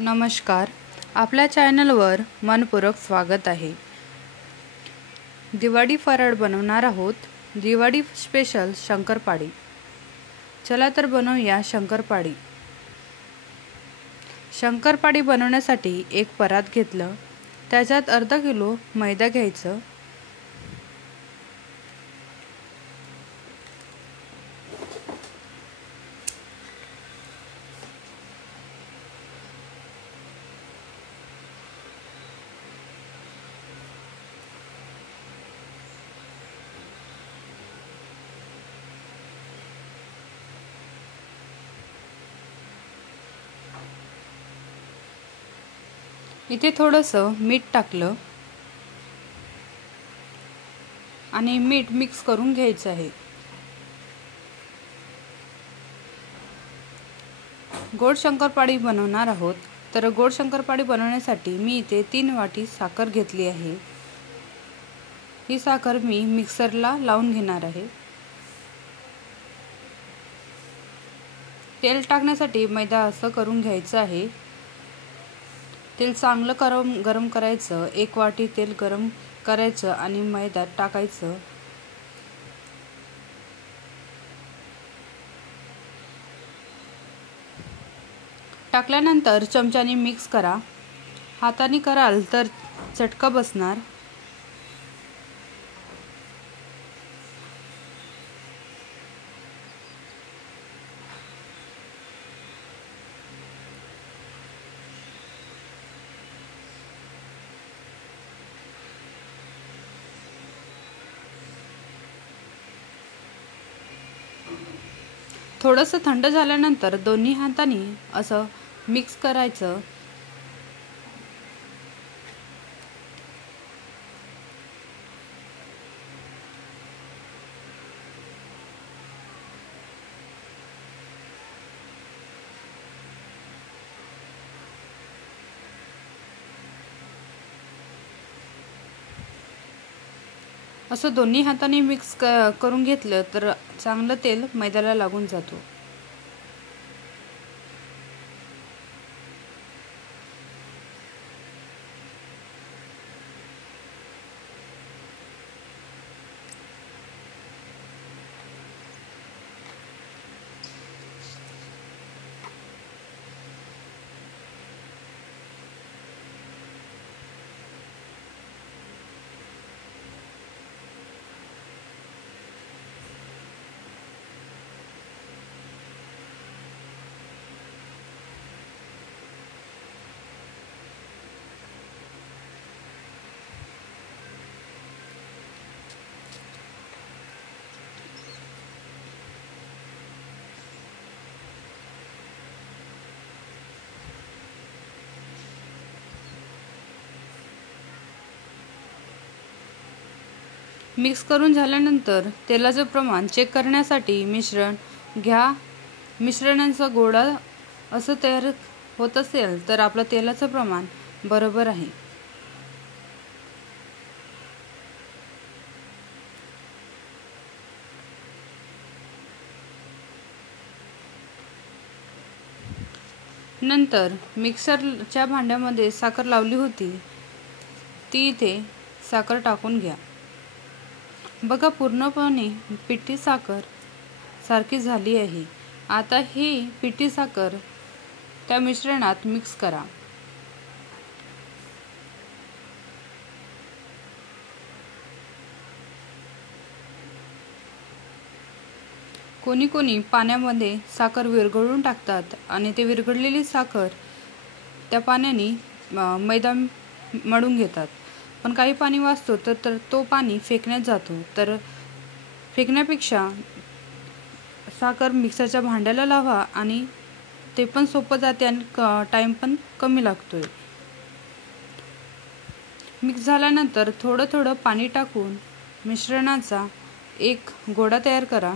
नमस्कार. आपल्या चॅनलवर मनपूर्वक स्वागत आहे. दिवाळी फराळ बनवणार आहोत. दिवाळी स्पेशल शंकरपाळी. चला तर बनवूया शंकरपाळी. शंकरपाळी बनवण्यासाठी एक परात घेतलं. त्याच्यात अर्धा किलो मैदा घ्यायचं. इथे थोडंसं मीठ टाकलं आणि मीठ मिक्स करून घ्यायचं आहे. गोड शंकरपाळी बनवणार आहोत. तर गोड शंकरपाळी बनवण्यासाठी मी इथे 3 वाटी साखर घेतली आहे. ही साखर मी मिक्सरला लावून घेणार आहे. तेल टाकण्यासाठी मैदा असं करून घ्यायचं आहे. तेल चांगलं गरम करायचं. 1 वाटी तेल गरम करायचं आणि मैदा टाकायचं. टाकल्यानंतर चमच्याने मिक्स करा. हाताने कराल तर चटका बसणार. थोडंसं थंड झाल्यानंतर दोन्ही हातांनी असं मिक्स करायचं. असं दोन्ही हातांनी मिक्स करून घेतलं तर चांगलं तेल मैद्याला लागून जातो. मिक्स करून झाल्यानंतर तेलाचं प्रमाण चेक करण्यासाठी मिश्रण घ्या. मिश्रणाचा गोळा असं तयार होत असेल तर आपलं तेलाचं प्रमाण बरोबर आहे. नंतर मिक्सरच्या भांड्यामध्ये साखर लावली होती ती इथे साखर टाकून घ्या. बघा पूर्णपणे पिठी साखर सारखी झाली आहे. आता ही पिठी साखर त्या मिश्रणात मिक्स करा. कोणी कोणी पाण्यामध्ये साखर विरघळून टाकतात आणि ते विरघळलेली साखर त्या पाण्याने मैदा मळून घेतात. पण काही पाणी वाचतो तर तो पाणी फेकण्यात जातो. तर फेकण्यापेक्षा साखर मिक्सरच्या भांड्याला लावा आणि ते पण सोपं जाते आणि टाईम पण कमी लागतोय. मिक्स झाल्यानंतर थोडं थोडं पाणी टाकून मिश्रणाचा एक गोळा तयार करा.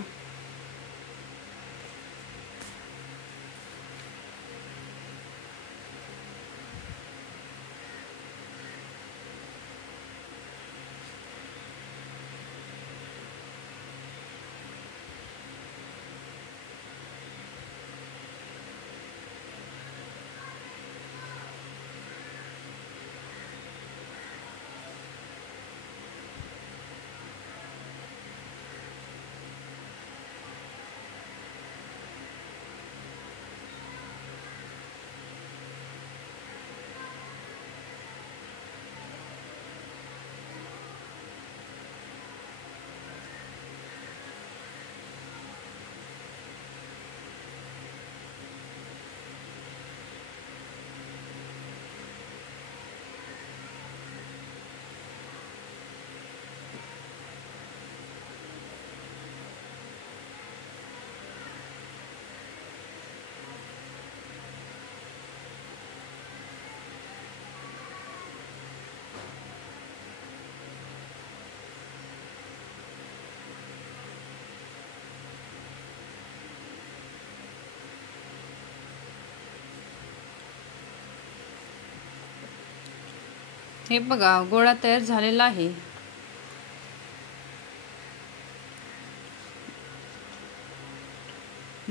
हे बघा, गोळा तयार झालेला आहे.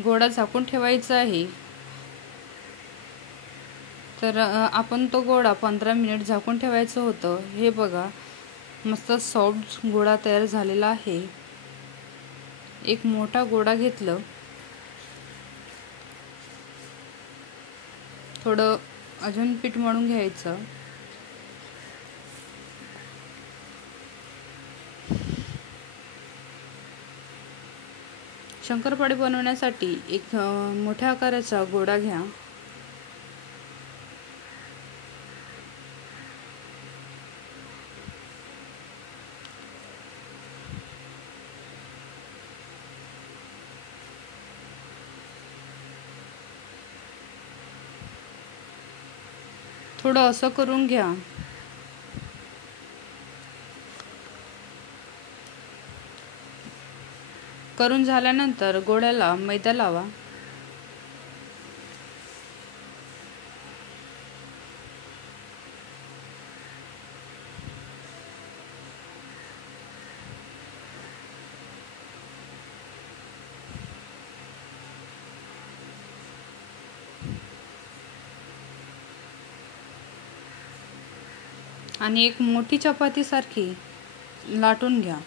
गोळा झाकून ठेवायचा आहे. तर आपण तो गोळा 15 मिनिट झाकून ठेवायचं होतं. हे बघा, मस्त सॉफ्ट गोळा तयार झालेला आहे. एक मोठा गोळा घेतलं, थोडं अजून पीठ मळून घ्यायचं. शंकरपाळे बनवण्यासाठी एक मोठ्या आकाराचा गोळा घ्या. थोडं असं करून घ्या. करून झाल्यानंतर गोळ्याला मैदा लावा. आणि एक मोठी चपाती सारखी लाटून घ्या.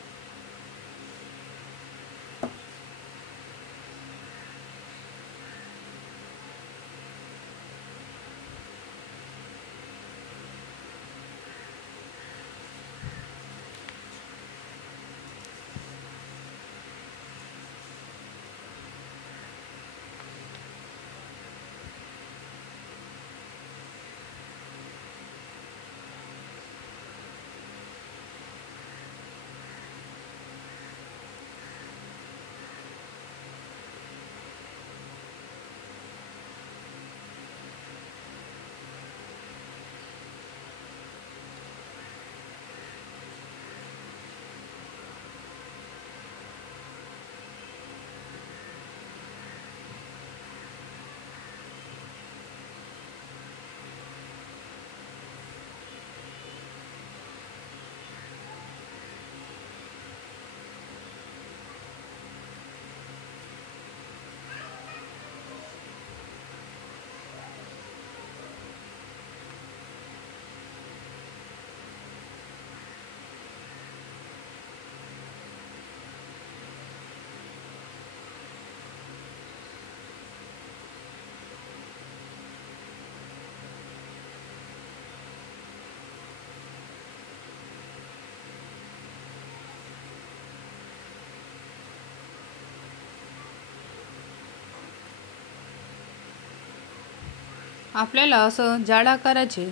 आपल्याला असं जाड आकाराची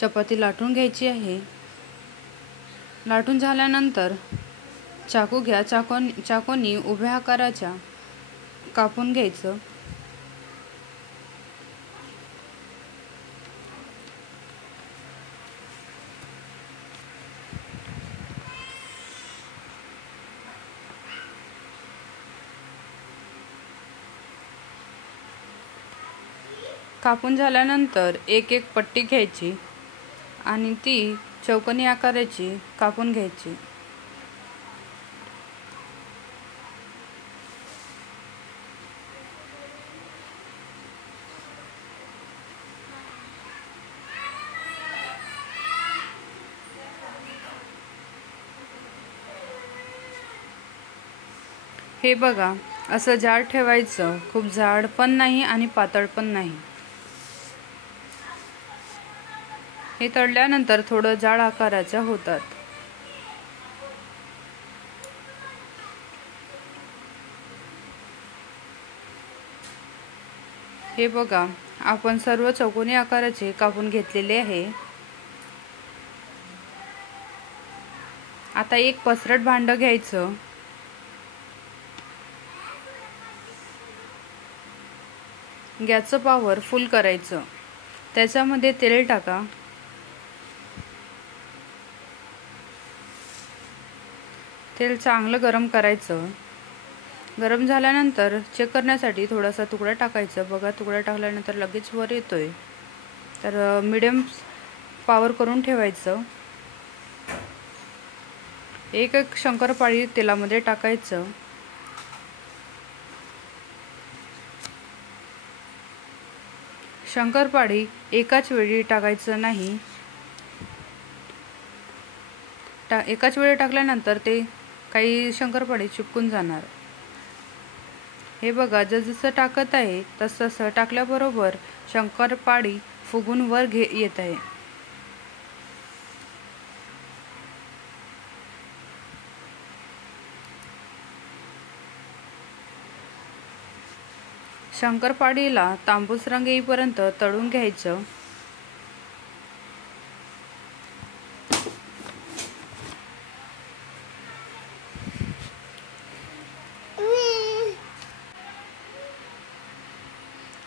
चपाती लाटून घ्यायची आहे. लाटून झाल्यानंतर चाकू घ्या. चाकूनी उभ्या आकाराच्या कापून घ्यायचं. कापून झाल्यानंतर एक एक पट्टी घ्यायची आणि ती चौकोनी आकाराची कापून घ्यायची. हे बघा, असं जाड ठेवायचं. खूप जाड पण नाही आणि पातळ पण नाही. हे तळल्यानंतर थोडं जाड आकाराच्या होतात. हे बघा, आपण सर्व चौकोनी आकाराचे कापून घेतलेले आहे. आता एक पसरट भांडं घ्यायचं. गॅसचं पॉवर फुल करायचं. त्याच्यामध्ये तेल टाका. तेल चांगलं गरम करायचं. गरम झाल्यानंतर चेक करण्यासाठी थोडासा तुकडा टाकायचा. बघा, तुकडा टाकल्यानंतर लगेच वर येतोय. तर पावर करून ठेवायचं। एक एक शंकरपाळी तेलामध्ये टाकायचं। शंकरपाळी एकाच वेळी टाकायचं नाही। एकाच वेळी टाकल्यानंतर ते काही शंकरपाळी चिपकून जाणार। हे बघा, जसं टाकत आहे तसं टाकल्याबरोबर शंकरपाळी फुगून वर येत आहे। शंकरपाळीला तांबूस रंग येईपर्यंत तळून घ्यायचं।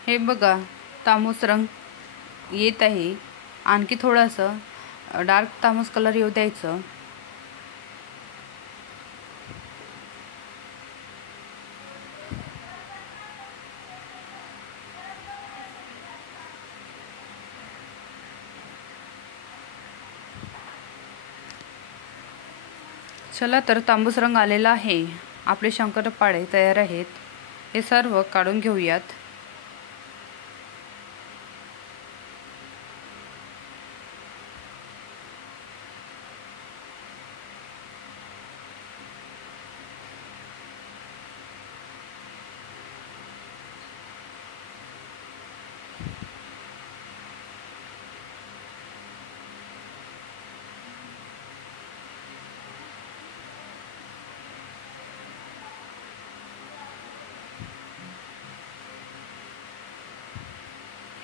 हे बघा, तांबूस रंग येत आहे। आणखी थोडंसं डार्क तांबूस कलर येऊ द्यायचं। चला तर तांबूस रंग आलेला आहे। आपले शंकरपाळे तयार आहेत। हे सर्व काढून घेऊयात।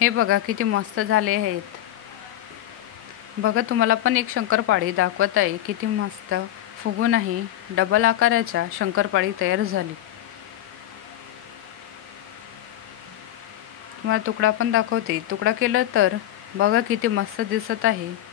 हे बघा किती मस्त झाले आहेत। बघा, तुम्हाला पण एक शंकरपाळी दाखवत आहे, किती मस्त फुगून आहे। डबल आकाराच्या शंकरपाळी तयार झाली। तुम्हाला तुकडा पण दाखवते। तुकडा केलं तर बघा किती मस्त दिसत आहे।